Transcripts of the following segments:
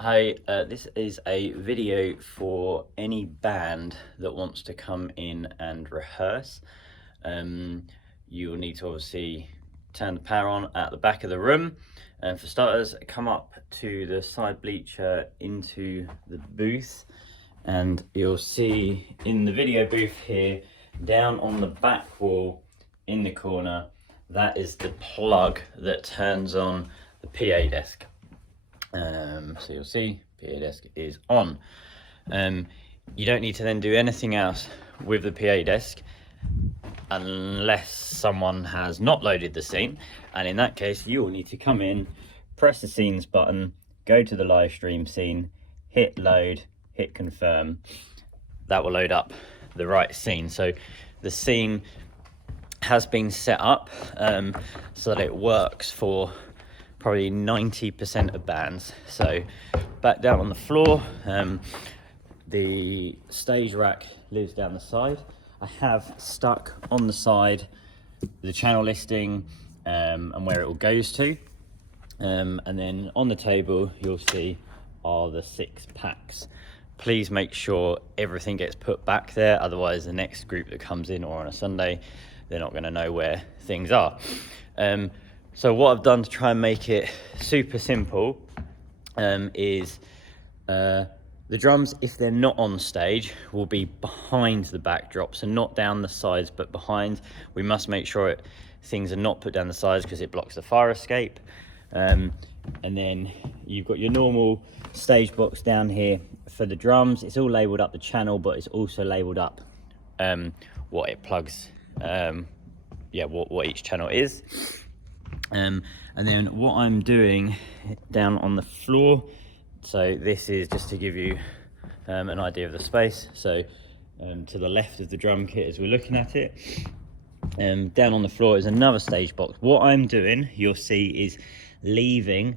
Hi, this is a video for any band that wants to come in and rehearse. You'll need to obviously turn the power on at the back of the room, and for starters, come up to the side bleacher into the booth, and you'll see in the video booth here, down on the back wall in the corner, that is the plug that turns on the PA desk. So you'll see PA desk is on. You don't need to then do anything else with the PA desk unless someone has not loaded the scene, and in that case you will need to come in, press the scenes button, go to the live stream scene, hit load, hit confirm. That will load up the right scene. So the scene has been set up so that it works for probably 90% of bands. So back down on the floor, the stage rack lives down the side. I have stuck on the side the channel listing and where it all goes to, and then on the table you'll see are the 6 packs. Please make sure everything gets put back there, otherwise the next group that comes in, or on a Sunday, they're not going to know where things are. So what I've done to try and make it super simple is the drums, if they're not on stage, will be behind the backdrop, so not down the sides but behind. We must make sure things are not put down the sides because it blocks the fire escape. And then you've got your normal stage box down here for the drums. It's all labelled up the channel, but it's also labelled up what it plugs, what each channel is. And then what I'm doing down on the floor, so this is just to give you an idea of the space. So to the left of the drum kit as we're looking at it, down on the floor is another stage box. What I'm doing, you'll see, is leaving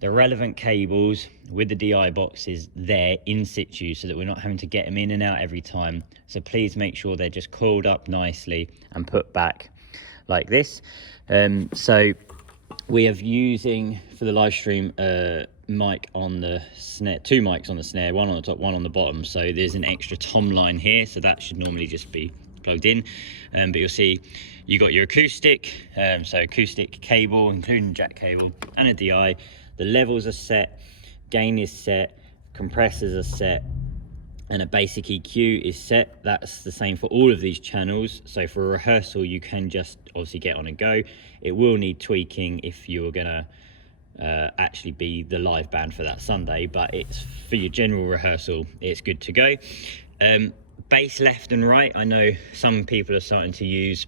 the relevant cables with the DI boxes there in situ, so that we're not having to get them in and out every time. So please make sure they're just coiled up nicely and put back like this. So we are using for the live stream mic on the snare, 2 mics on the snare, one on the top, one on the bottom. So there's an extra tom line here, so that should normally just be plugged in. But you'll see you got your acoustic, so acoustic cable, including jack cable, and a DI. The levels are set, gain is set, compressors are set, and a basic EQ is set. That's the same for all of these channels. So for a rehearsal, you can just obviously get on and go. It will need tweaking if you're gonna actually be the live band for that Sunday, but it's for your general rehearsal, it's good to go. Bass left and right, I know some people are starting to use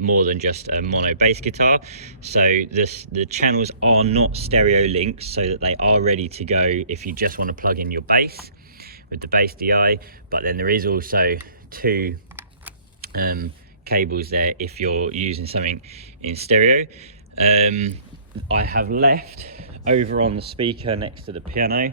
more than just a mono bass guitar. So the channels are not stereo linked, so that they are ready to go if you just want to plug in your bass with the bass DI. But then there is also 2 cables there if you're using something in stereo. I have left over on the speaker next to the piano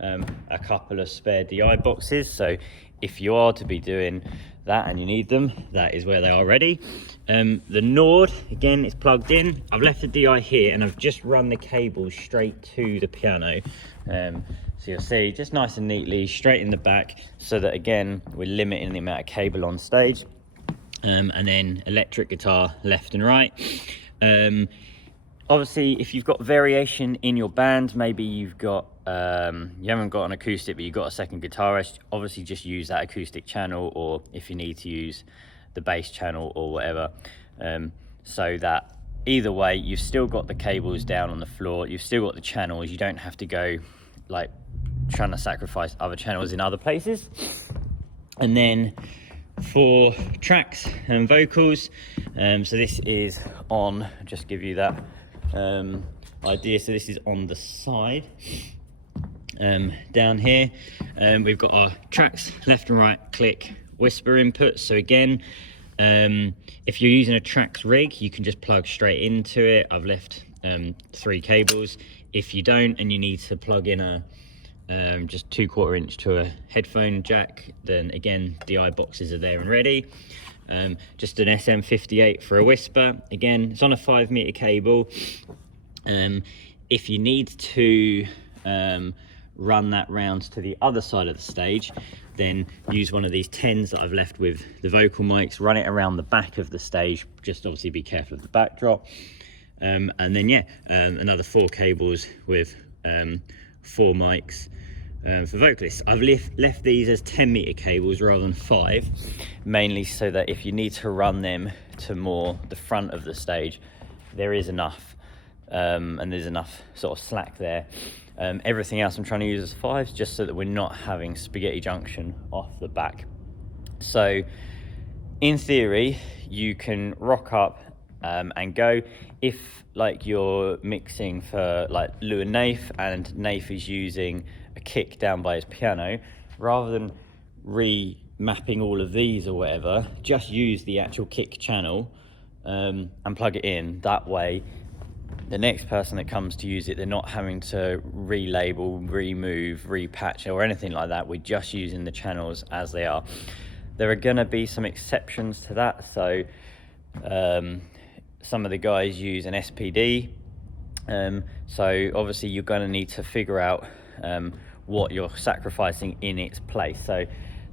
a couple of spare DI boxes, so if you are to be doing that and you need them, that is where they are ready. The Nord, again, is plugged in. I've left the DI here and I've just run the cable straight to the piano. So you'll see, just nice and neatly, straight in the back, so that again, we're limiting the amount of cable on stage. And then electric guitar left and right. Obviously, if you've got variation in your band, maybe you've got you haven't got an acoustic but you've got a second guitarist, obviously just use that acoustic channel, or if you need to use the bass channel or whatever, so that either way you've still got the cables down on the floor, you've still got the channels, you don't have to go like trying to sacrifice other channels in other places. And then for tracks and vocals, so this is on, just give you that idea, so this is on the side. Down here we've got our tracks, left and right, click, whisper inputs. So again, if you're using a tracks rig, you can just plug straight into it. I've left 3 cables. If you don't and you need to plug in a just 2/4 inch to a headphone jack, then again, DI boxes are there and ready. Just an SM58 for a whisper. Again, it's on a 5 meter cable. If you need to run that round to the other side of the stage, then use one of these 10s that I've left with the vocal mics, run it around the back of the stage, just obviously be careful of the backdrop. And then another 4 cables with 4 mics for vocalists. I've left these as 10-meter cables rather than 5, mainly so that if you need to run them to more the front of the stage, there is enough, and there's enough sort of slack there. Everything else I'm trying to use as 5s, just so that we're not having spaghetti junction off the back. So in theory, you can rock up and go. If like you're mixing for like Lou and Nath, and Nath is using a kick down by his piano, rather than remapping all of these or whatever, just use the actual kick channel and plug it in. That way the next person that comes to use it, they're not having to relabel, remove, repatch or anything like that. We're just using the channels as they are. There are going to be some exceptions to that. So some of the guys use an SPD. So obviously you're going to need to figure out what you're sacrificing in its place. So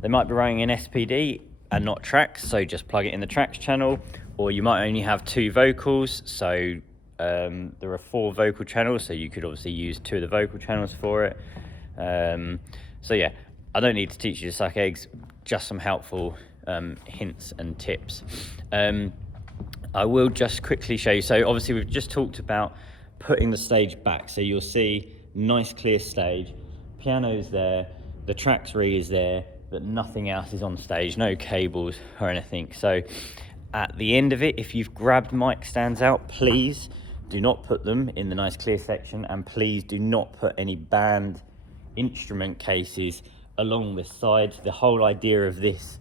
they might be running an SPD and not tracks, so just plug it in the tracks channel. Or you might only have 2 vocals, so there are 4 vocal channels, so you could obviously use 2 of the vocal channels for it. So yeah, I don't need to teach you to suck eggs, just some helpful hints and tips. I will just quickly show you. So obviously we've just talked about putting the stage back, so you'll see nice clear stage, piano's there, the tracks re is there, but nothing else is on stage, no cables or anything. So at the end of it, if you've grabbed mic stands out, please do not put them in the nice clear section, and please do not put any band instrument cases along the sides. The whole idea of this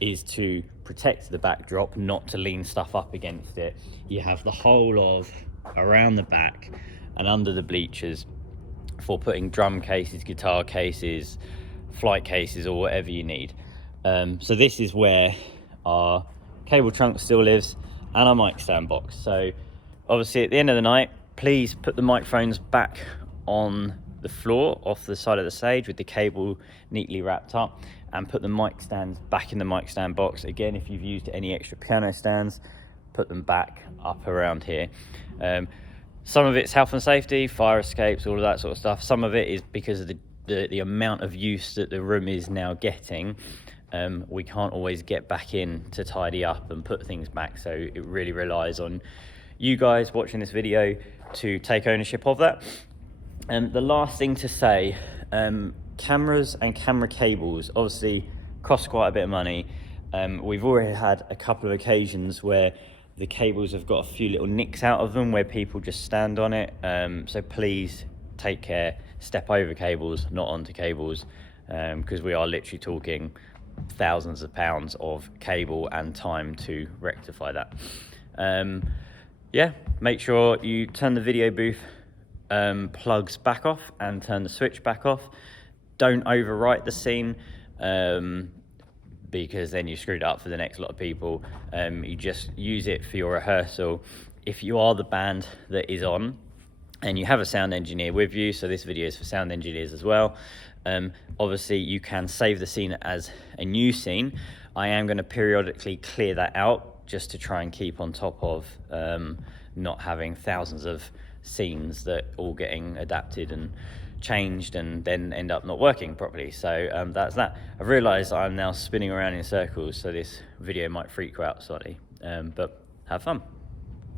is to protect the backdrop, not to lean stuff up against it. You have the whole of around the back and under the bleachers for putting drum cases, guitar cases, flight cases, or whatever you need. So this is where our cable trunk still lives, and our mic stand box. So obviously at the end of the night, please put the microphones back on the floor off the side of the stage with the cable neatly wrapped up, and put the mic stands back in the mic stand box. Again, if you've used any extra piano stands, put them back up around here. Some of it's health and safety, fire escapes, all of that sort of stuff. Some of it is because of the amount of use that the room is now getting. We can't always get back in to tidy up and put things back, so it really relies on you guys watching this video to take ownership of that. And the last thing to say, cameras and camera cables obviously cost quite a bit of money. We've already had a couple of occasions where the cables have got a few little nicks out of them where people just stand on it. So please take care, step over cables, not onto cables, because we are literally talking thousands of pounds of cable and time to rectify that. Yeah, make sure you turn the video booth plugs back off and turn the switch back off. Don't overwrite the scene, because then you screwed it up for the next lot of people. You just use it for your rehearsal. If you are the band that is on and you have a sound engineer with you, so this video is for sound engineers as well, obviously you can save the scene as a new scene. I am going to periodically clear that out just to try and keep on top of not having thousands of scenes that all getting adapted and changed and then end up not working properly. So that's that. I've realized I'm now spinning around in circles, so this video might freak you out slightly, but have fun.